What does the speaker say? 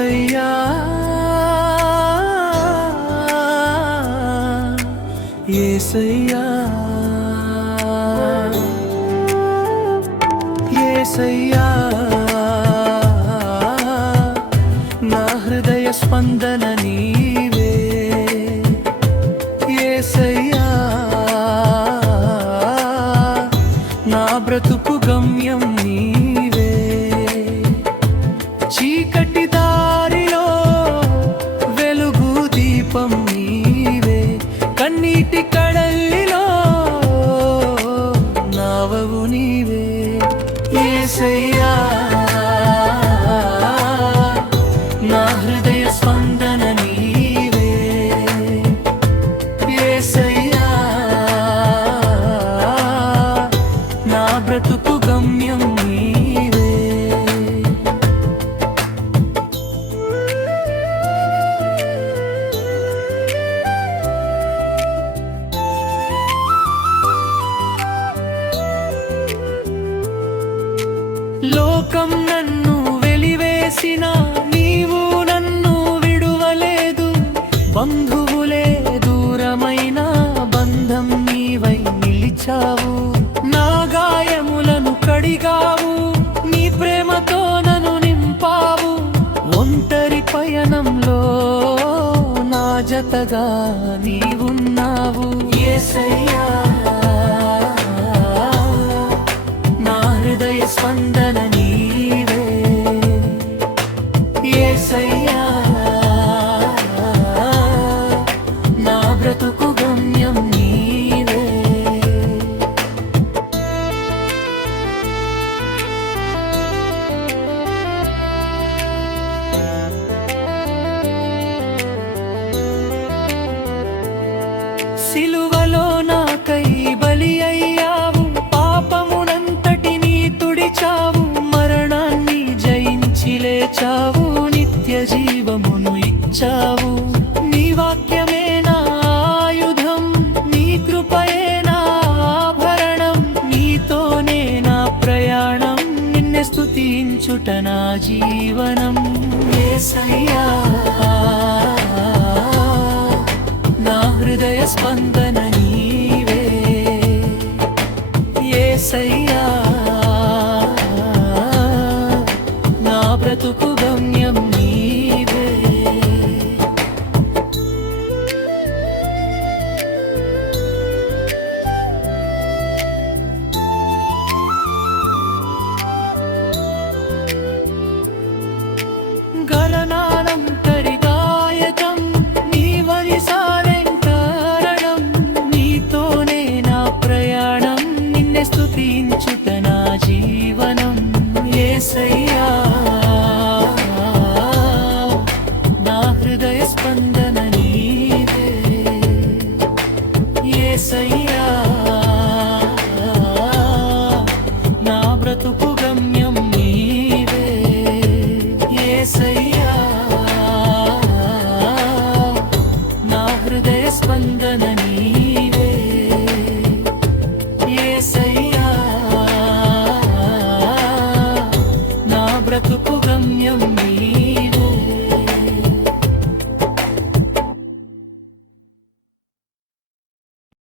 యేసయ్యా యేసయ్యా యేసయ్యా నా హృదయ స్పందన నీవే యేసయ్యా నా బ్రతుకు గమ్యం నీవే చీకటి దారిలో వెలుగు దీపం నీవే కన్నీటి కడలిలో నావవు నీవే యేసయ్యా నా హృదయ స్పందన నీవే యేసయ్యా నా బ్రతుకు గమ్యం నీవే లోకం నన్ను వెలివేసిన నీవు నన్ను విడువలేదు బంధువులే దూరమైన బంధం నీవై నిలిచావు నా గాయములను కడిగావు నీ ప్రేమతో నన్ను నింపావు ఒంటరి పయనంలో నా జతగా నీవున్నావు యేసయ్యా నా హృదయ స్పందన నీవే యేసయ్యా నా బ్రతుకు గమ్యం నీవే సిలువలో నాకై బలి అయ్యావు పాపమునంతటినీ తుడిచావు మరణాన్ని జయించి లేచావు నిత్య జీవమును ఇచ్చావు నీ వాక్యమే నా ఆయుధం నీ కృపయే నా ఆభరణం నీతోనే నా ప్రయాణం నిన్నే స్తుతించుట నా జీవనం యేసయ్యా నా హృదయ స్పందన నీవే యేసయ్యా నా బ్రతుకు గమ్యం నీవే గగనానంతరిగాయకం నీవరి సారెంకారణం నీతోనే నా ప్రయాణం నిన్నే స్తుతించుట నా జీవనం యేసయ్యా నా హృదయ స్పందన